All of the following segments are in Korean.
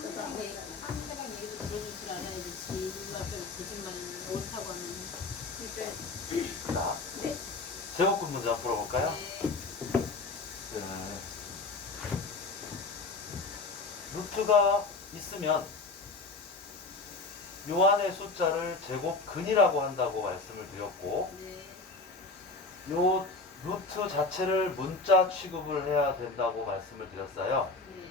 이게 상대방 얘기도 들어줄 줄 알아야지. 일반적으로 거짓말 옳다고 하는. 그러니까. 자, 네. 제곱근 문제 한번 풀어볼까요? 네. 루트가 있으면 요 안의 숫자를 제곱근이라고 한다고 말씀을 드렸고, 네. 요 루트 자체를 문자 취급을 해야 된다고 말씀을 드렸어요. 네.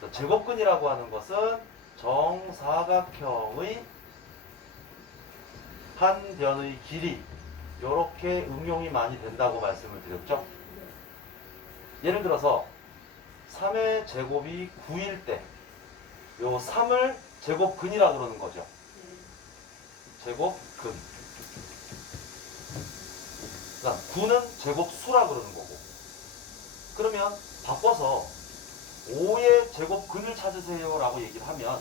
그래서 제곱근이라고 하는 것은 정사각형의 한 변의 길이, 요렇게 응용이 많이 된다고 말씀을 드렸죠. 예를 들어서 3의 제곱이 9일 때 요 3을 제곱근이라 그러는 거죠. 제곱근. 그다음 9는 제곱수라 그러는 거고. 그러면 바꿔서 5의 제곱근을 찾으세요 라고 얘기를 하면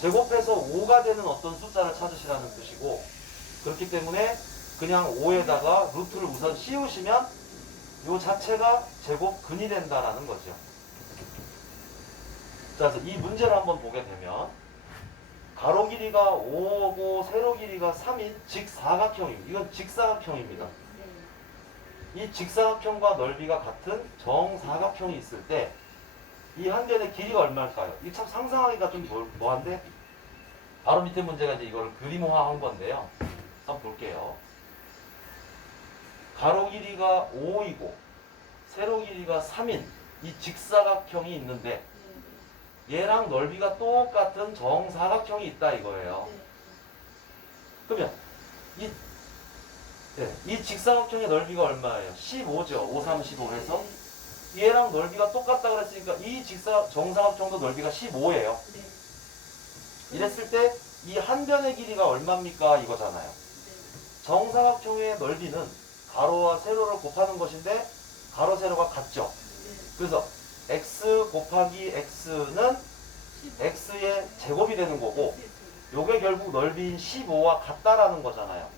제곱해서 5가 되는 어떤 숫자를 찾으시라는 뜻이고, 그렇기 때문에 그냥 5에다가 루트를 우선 씌우시면 요 자체가 제곱근이 된다라는 거죠. 자, 그래서 이 문제를 한번 보게 되면 가로 길이가 5고 세로 길이가 3인 직사각형입니다. 이건 직사각형입니다. 이 직사각형과 넓이가 같은 정사각형이 있을 때 이 한 변의 길이가 얼마일까요? 이 참 상상하기가 좀 뭐한데? 바로 밑에 문제가 이제 이걸 그림화한 건데요. 한번 볼게요. 가로 길이가 5이고 세로 길이가 3인 이 직사각형이 있는데 얘랑 넓이가 똑같은 정사각형이 있다 이거예요. 그러면 이 직사각형의 넓이가 얼마예요? 15죠. 5, 3, 15 해서 얘랑 넓이가 똑같다 그랬으니까 이 정사각형도 넓이가 15예요. 이랬을 때 이 한 변의 길이가 얼마입니까? 이거잖아요. 정사각형의 넓이는 가로와 세로를 곱하는 것인데 가로, 세로가 같죠. 그래서 x 곱하기 x는 x의 제곱이 되는 거고 요게 결국 넓이인 15와 같다라는 거잖아요.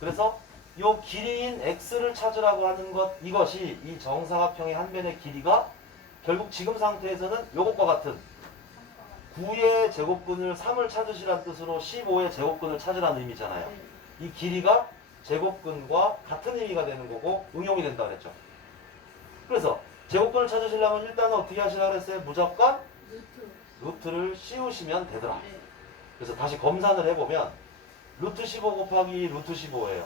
그래서 요 길이인 x를 찾으라고 하는 이것이 이 정사각형의 한 변의 길이가 결국 지금 상태에서는 요것과 같은 9의 제곱근을 3을 찾으시라는 뜻으로 15의 제곱근을 찾으라는 의미잖아요. 이 길이가 제곱근과 같은 의미가 되는 거고 응용이 된다 그랬죠. 그래서 제곱근을 찾으시려면 일단은 어떻게 하시라고 그랬어요? 무조건 루트를 씌우시면 되더라. 그래서 다시 검산을 해보면 루트 15 곱하기 루트 15예요.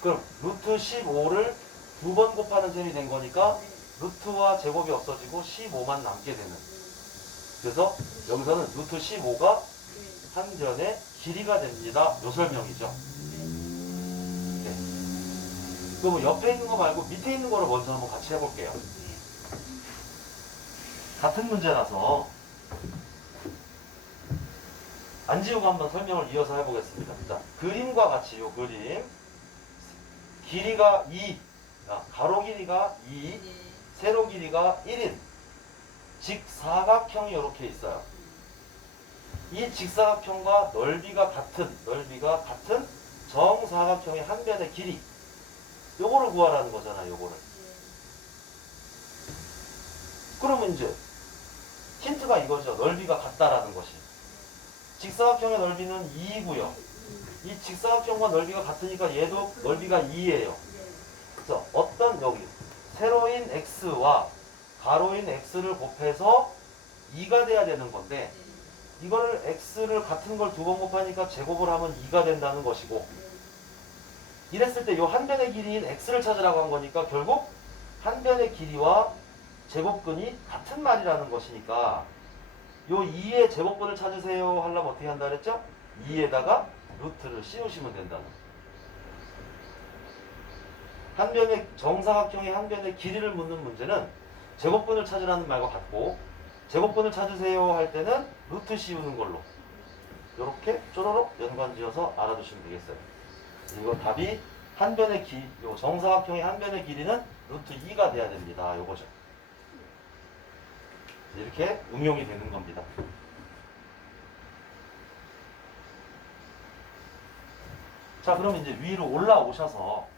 그럼 루트 15를 두 번 곱하는 셈이 된 거니까 루트와 제곱이 없어지고 15만 남게 되는. 그래서 여기서는 루트 15가 한 변의 길이가 됩니다. 요 설명이죠. 네. 그럼 옆에 있는 거 말고 밑에 있는 거를 먼저 한번 같이 해볼게요. 같은 문제라서 안 지우고 한번 설명을 이어서 해보겠습니다. 자, 그림과 같이 요 그림 길이가 2, 가로 길이가 2, 세로 길이가 1인 직사각형이 이렇게 있어요. 이 직사각형과 넓이가 같은 정사각형의 한 변의 길이, 요거를 구하라는 거잖아요. 요거를. 그러면 이제 힌트가 이거죠. 넓이가 같다라는 것이. 직사각형의 넓이는 2이고요. 이 직사각형과 넓이가 같으니까 얘도 넓이가 2예요. 그래서 어떤 여기 세로인 x와 가로인 x를 곱해서 2가 돼야 되는 건데 이거를 x를 같은 걸 두 번 곱하니까 제곱을 하면 2가 된다는 것이고, 이랬을 때 이 한 변의 길이인 x를 찾으라고 한 거니까 결국 한 변의 길이와 제곱근이 같은 말이라는 것이니까 요 2의 제곱근을 찾으세요 하려면 어떻게 한다 그랬죠? 2에다가 루트를 씌우시면 된다는. 한 변의 정사각형의 한 변의 길이를 묻는 문제는 제곱근을 찾으라는 말과 같고, 제곱근을 찾으세요 할 때는 루트 씌우는 걸로 이렇게 쪼로록 연관지어서 알아두시면 되겠어요. 이거 답이 한 변의 요 정사각형의 한 변의 길이는 루트 2가 돼야 됩니다. 요거죠. 이렇게 응용이 되는 겁니다. 자, 그럼 이제 위로 올라오셔서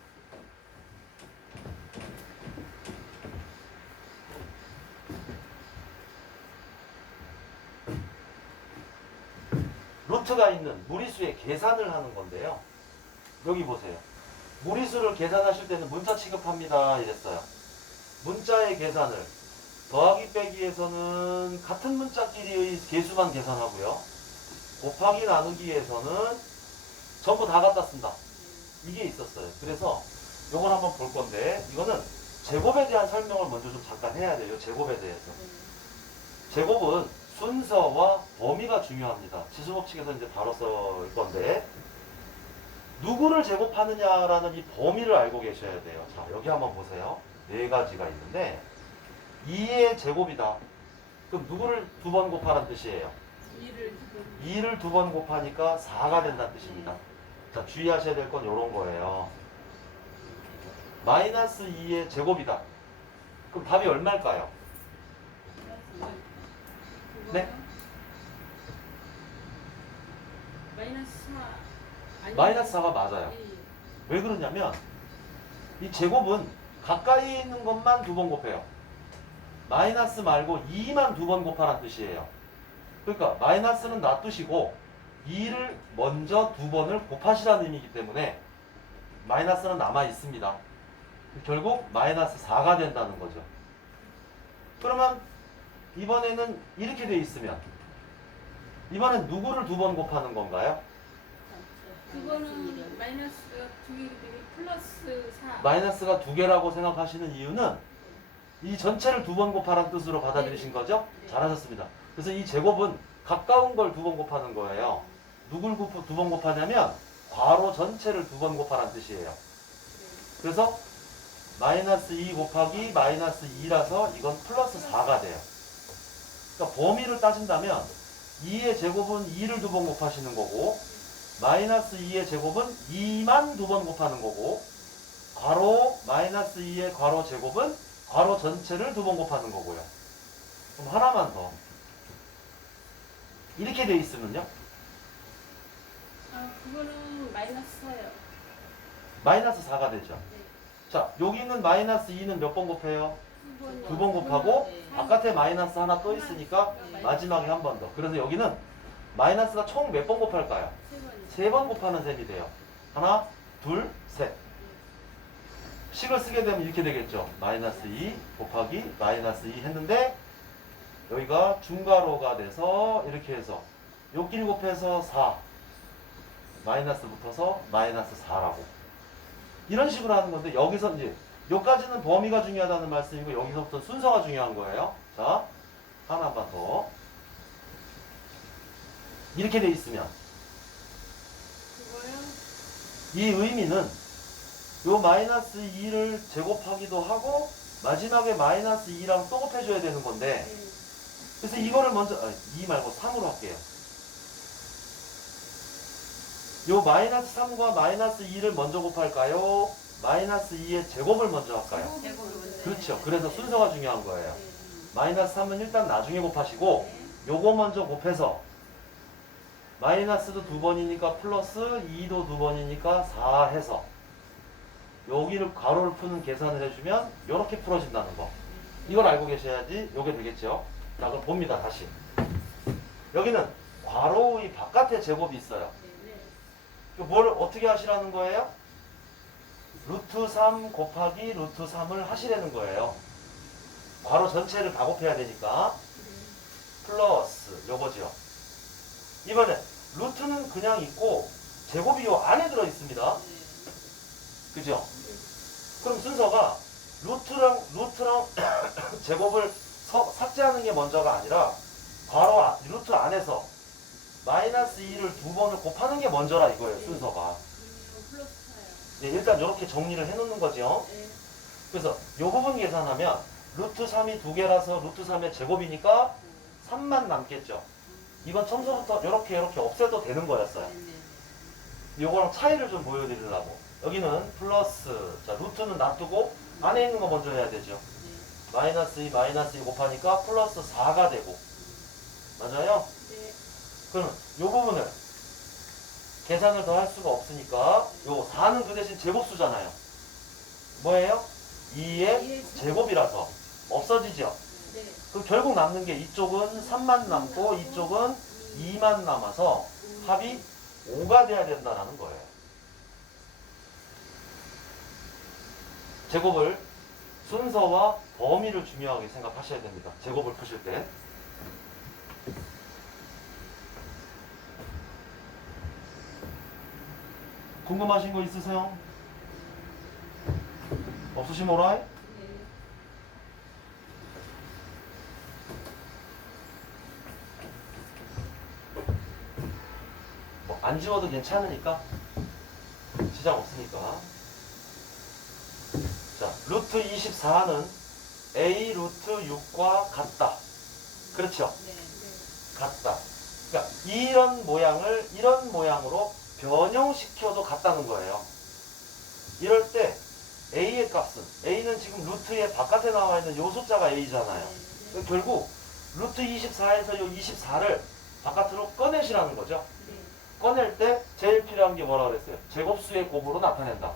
루트가 있는 무리수의 계산을 하는 건데요. 여기 보세요. 무리수를 계산하실 때는 문자 취급합니다. 이랬어요. 문자의 계산을 더하기 빼기에서는 같은 문자끼리의 개수만 계산하고요. 곱하기 나누기에서는 전부 다 갖다 쓴다. 이게 있었어요. 그래서 요걸 한번 볼 건데 이거는 제곱에 대한 설명을 먼저 좀 잠깐 해야 돼요. 제곱에 대해서. 제곱은 순서와 범위가 중요합니다. 지수법칙에서 이제 다뤘을 건데 누구를 제곱하느냐라는 이 범위를 알고 계셔야 돼요. 자, 여기 한번 보세요. 네 가지가 있는데 2의 제곱이다. 그럼 누구를 두 번 곱하라는 뜻이에요? 2를 두 번 곱하니까 4가 된다는 뜻입니다. 자, 주의하셔야 될 건 이런 거예요. 마이너스 2의 제곱이다. 그럼 답이 얼마일까요? 네? 마이너스 4. 마이너스 4가 맞아요. 왜 그러냐면 이 제곱은 가까이 있는 것만 두 번 곱해요. 마이너스 말고 2만 두 번 곱하라는 뜻이에요. 그러니까 마이너스는 놔두시고 2를 먼저 두 번을 곱하시라는 의미이기 때문에 마이너스는 남아 있습니다. 결국 마이너스 4가 된다는 거죠. 그러면 이번에는 이렇게 돼 있으면 이번엔 누구를 두 번 곱하는 건가요? 그거는 마이너스가 2개 되게 플러스 4. 마이너스가 두 개라고 생각하시는 이유는 이 전체를 두 번 곱하라는 뜻으로 받아들이신 거죠? 잘하셨습니다. 그래서 이 제곱은 가까운 걸 두 번 곱하는 거예요. 누굴 두 번 곱하냐면 괄호 전체를 두 번 곱하라는 뜻이에요. 그래서 마이너스 2 곱하기 마이너스 2라서 이건 플러스 4가 돼요. 그러니까 범위를 따진다면 2의 제곱은 2를 두 번 곱하시는 거고 마이너스 2의 제곱은 2만 두 번 곱하는 거고 괄호 마이너스 2의 괄호 제곱은 괄호 전체를 두 번 곱하는 거고요. 그럼 하나만 더. 이렇게 돼 있으면요. 그거는 마이너스 4요. 마이너스 4가 되죠. 네. 자, 여기 있는 마이너스 2는 몇 번 곱해요? 두 번 곱하고 네. 바깥에 마이너스 하나 또 있으니까 네. 마지막에 한 번 더. 그래서 여기는 마이너스가 총 몇 번 곱할까요? 3번이요. 세 번 곱하는 셈이 돼요. 하나, 둘, 셋. 식을 쓰게 되면 이렇게 되겠죠. 마이너스 2 곱하기 마이너스 2 했는데 여기가 중괄호가 돼서 이렇게 해서 요끼리 곱해서 4 마이너스 붙어서 마이너스 4라고 이런 식으로 하는 건데 여기서 이제 여기까지는 범위가 중요하다는 말씀이고 여기서부터 순서가 중요한 거예요. 자, 하나만 더. 이렇게 돼 있으면 그거요? 이 의미는 요 마이너스 2를 제곱하기도 하고 마지막에 마이너스 2랑 또 곱해줘야 되는 건데 네. 그래서 이거를 먼저 2 말고 3으로 할게요. 요 마이너스 3과 마이너스 2를 먼저 곱할까요? 마이너스 2의 제곱을 먼저 할까요? 그렇죠. 그래서 순서가 중요한 거예요. 마이너스 3은 일단 나중에 곱하시고 요거 먼저 곱해서 마이너스도 두 번이니까 플러스 2도 두 번이니까 4 해서 여기를 괄호를 푸는 계산을 해주면 이렇게 풀어진다는 거. 이걸 알고 계셔야지 요게 되겠죠. 자, 그럼 봅니다. 다시. 여기는 괄호의 바깥에 제곱이 있어요. 뭘 어떻게 하시라는 거예요? 루트 3 곱하기 루트 3을 하시라는 거예요. 괄호 전체를 다 곱해야 되니까. 플러스 요거죠. 이번에 루트는 그냥 있고 제곱이 요 안에 들어 있습니다. 그죠? 그럼 순서가 루트랑 제곱을 삭제하는 게 먼저가 아니라 괄호 루트 안에서 마이너스 2를 두 번을 곱하는 게 먼저라 이거예요. 순서가. 플러스 4요. 네, 일단 이렇게 정리를 해놓는 거죠. 네. 그래서 요 부분 계산하면 루트 3이 두 개라서 루트 3의 제곱이니까 3만 남겠죠. 이건 처음부터 이렇게 없애도 되는 거였어요. 요거랑 차이를 좀 보여드리려고. 여기는 플러스, 자, 루트는 놔두고 안에 있는 거 먼저 해야 되죠. 마이너스 2, 마이너스 2 곱하니까 플러스 4가 되고. 맞아요? 네. 그럼 요 부분을 계산을 더 할 수가 없으니까 요 4는 그 대신 제곱수잖아요. 뭐예요? 2의 제곱이라서 없어지죠. 네. 그럼 결국 남는 게 이쪽은 3만 남고 이쪽은 2만 남아서 합이 5가 돼야 된다는 거예요. 제곱을 순서와 범위를 중요하게 생각하셔야 됩니다. 제곱을 푸실 때. 궁금하신 거 있으세요? 없으시면 오라이? 뭐 안 지워도 괜찮으니까 지장 없으니까. 자, 루트 24는 A 루트 6과 같다. 그렇죠? 같다. 그러니까 이런 모양을 이런 모양으로 변형시켜도 같다는 거예요. 이럴 때 A의 값은, A는 지금 루트의 바깥에 나와 있는 요 숫자가 A잖아요. 그러니까 결국 루트 24에서 요 24를 바깥으로 꺼내시라는 거죠. 꺼낼 때 제일 필요한 게 뭐라고 그랬어요? 제곱수의 곱으로 나타낸다.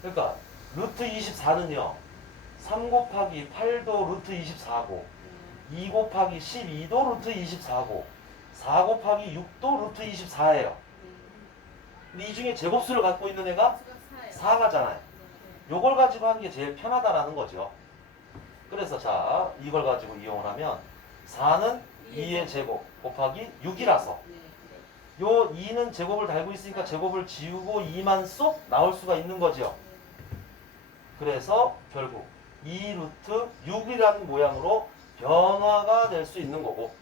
그러니까 루트 24는요 3 곱하기 8도 루트 24고 2 곱하기 12도 루트 24고 4 곱하기 6도 루트 24예요. 근데 이 중에 제곱수를 갖고 있는 애가 4가잖아요. 요걸 가지고 하는 게 제일 편하다라는 거죠. 그래서 자 이걸 가지고 이용을 하면 4는 2의 제곱 곱하기 6이라서 요 2는 제곱을 달고 있으니까 제곱을 지우고 2만 쏙 나올 수가 있는 거죠. 그래서 결국 2 루트 6이라는 모양으로 변화가 될 수 있는 거고,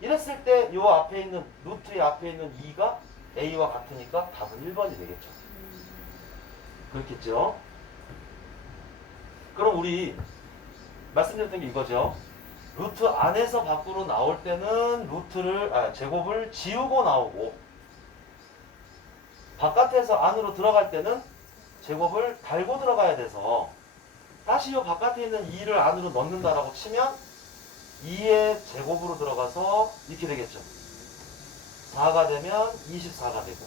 이랬을 때 요 앞에 있는 루트의 앞에 있는 2가 A와 같으니까 답은 1번이 되겠죠. 그렇겠죠? 그럼 우리 말씀드렸던 게 이거죠. 루트 안에서 밖으로 나올 때는 제곱을 지우고 나오고, 바깥에서 안으로 들어갈 때는 제곱을 달고 들어가야 돼서 다시 이 바깥에 있는 2를 안으로 넣는다라고 치면 2의 제곱으로 들어가서 이렇게 되겠죠. 4가 되면 24가 되고.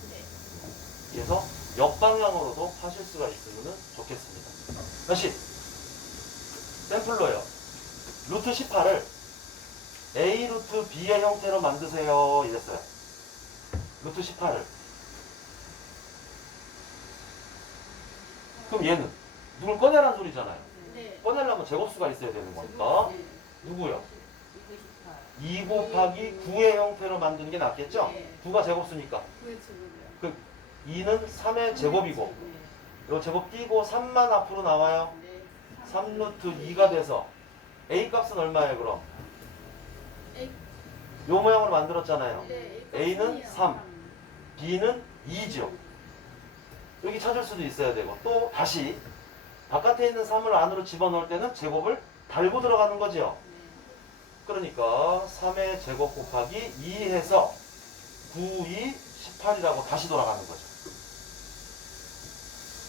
그래서 역방향으로도 하실 수가 있으면 좋겠습니다. 다시 샘플로요. 루트 18을 A 루트 B의 형태로 만드세요 이랬어요. 루트 18을. 그럼 얘는 누굴 꺼내라는 소리잖아요. 꺼내려면 제곱수가 있어야 되는 거니까 누구요? 2 곱하기 9의 형태로 만드는 게 낫겠죠? 9가 제곱수니까. 그 2는 3의 제곱이고 요 제곱 띄고 3만 앞으로 나와요. 3 루트 2가 돼서 A 값은 얼마예요 그럼? 요 모양으로 만들었잖아요. A는 3, B는 2죠. 여기 찾을 수도 있어야 되고, 또 다시 바깥에 있는 3을 안으로 집어넣을 때는 제곱을 달고 들어가는 거죠. 그러니까 3의 제곱 곱하기 2 해서 9, 2, 18이라고 다시 돌아가는 거죠.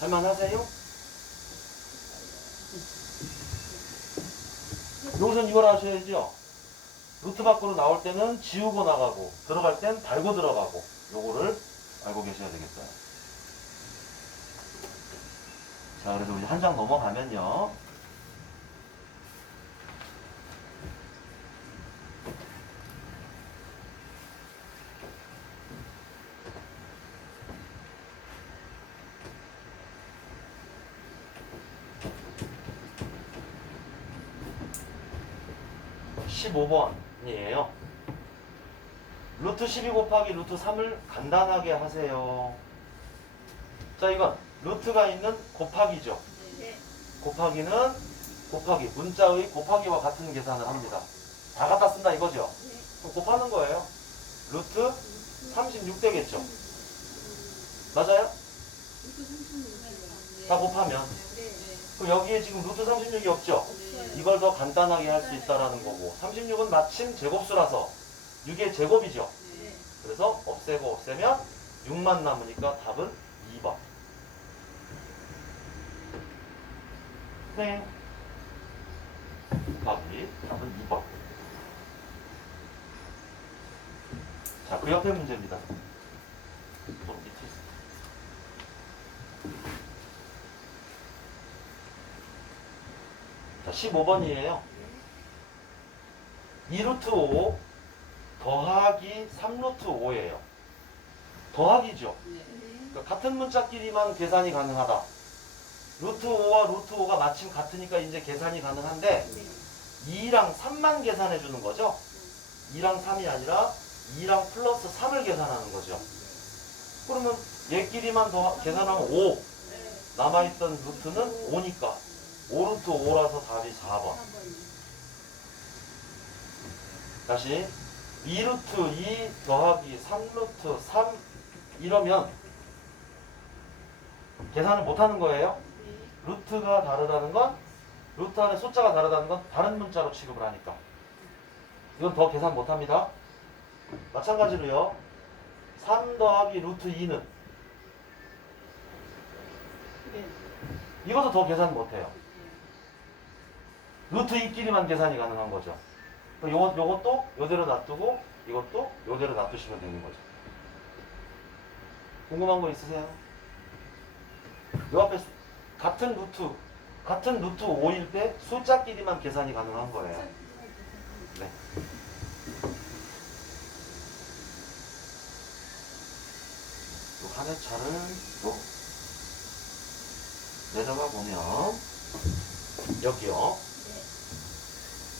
할만하세요? 여기서는 이걸 하셔야죠. 루트 밖으로 나올 때는 지우고 나가고 들어갈 땐 달고 들어가고, 요거를 알고 계셔야 되겠어요. 자, 그래서 우리 한 장 넘어가면요. (15번이에요) 루트 12 곱하기 루트 3을 간단하게 하세요. 자, 이건 루트가 있는 곱하기죠. 곱하기는 곱하기, 문자의 곱하기와 같은 계산을 합니다. 다 갖다 쓴다 이거죠. 그럼 곱하는 거예요. 루트 36 되겠죠. 맞아요? 다 곱하면. 그럼 여기에 지금 루트 36이 없죠. 이걸 더 간단하게 할 수 있다라는 거고, 36은 마침 제곱수라서 6의 제곱이죠. 그래서 없애고 없애면 6만 남으니까 답은 2번. 네. 곱하기 답은 2번. 자, 그 옆에 문제입니다. 좀 밑에 있습니다. 자, 15번이에요. 2루트 5 더하기 3루트 5예요. 더하기죠. 네. 그러니까 같은 문자끼리만 계산이 가능하다. 루트 5와 루트 5가 마침 같으니까 이제 계산이 가능한데 2랑 3만 계산해 주는 거죠. 2랑 3이 아니라 2랑 플러스 3을 계산하는 거죠. 그러면 얘끼리만 더 계산하면 5. 남아있던 루트는 5니까 5루트 5라서 답이 4번. 다시 2루트 2 더하기 3루트 3 이러면 계산을 못하는 거예요. 루트가 다르다는 건 루트 안에 숫자가 다르다는 건 다른 문자로 취급을 하니까 이건 더 계산 못합니다. 마찬가지로요. 3 더하기 루트 2는 이것도 더 계산 못해요. 루트 2끼리만 계산이 가능한 거죠. 요것도 요대로 놔두고 이것도 요대로 놔두시면 되는 거죠. 궁금한 거 있으세요? 요 앞에 같은 루트 5일 때 숫자끼리만 계산이 가능한 거예요. 네. 또 하늘 차를 또 내려가 보면 여기요.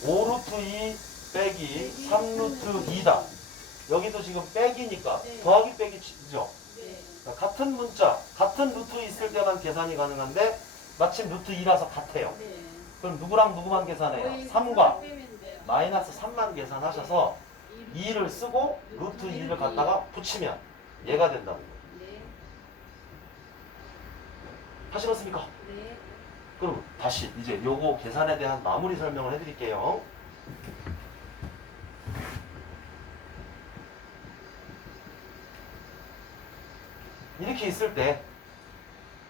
5루트 2 빼기 3루트 2다. 여기도 지금 빼기니까 더하기 빼기죠. 그러니까 같은 문자, 같은 루트 있을 때만 계산이 가능한데 마침 루트 2라서 같아요. 그럼 누구랑 누구만 계산해요? 3과 마이너스 3만 계산하셔서 2를 쓰고 루트 2를 갖다가 붙이면 얘가 된다는 거예요. 하시겠습니까? 그럼 다시 이제 요거 계산에 대한 마무리 설명을 해드릴게요. 이렇게 있을 때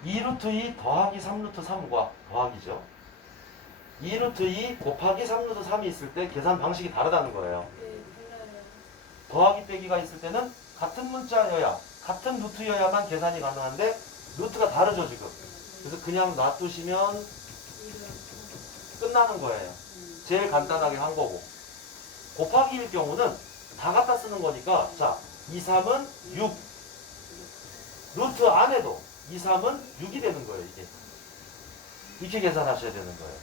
2루트 2 더하기 3루트 3과 더하기죠. 2루트 2 곱하기 3루트 3이 있을 때 계산 방식이 다르다는 거예요. 더하기 빼기가 있을 때는 같은 문자여야 같은 루트여야만 계산이 가능한데 루트가 다르죠 지금. 그래서 그냥 놔두시면 끝나는 거예요. 제일 간단하게 한 거고. 곱하기일 경우는 다 갖다 쓰는 거니까 자 2, 3은 6. 루트 안에도 2, 3은 6이 되는 거예요 이게. 이렇게 계산하셔야 되는 거예요.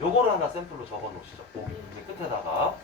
요거를 하나 샘플로 적어 놓으시죠. 이제 끝에다가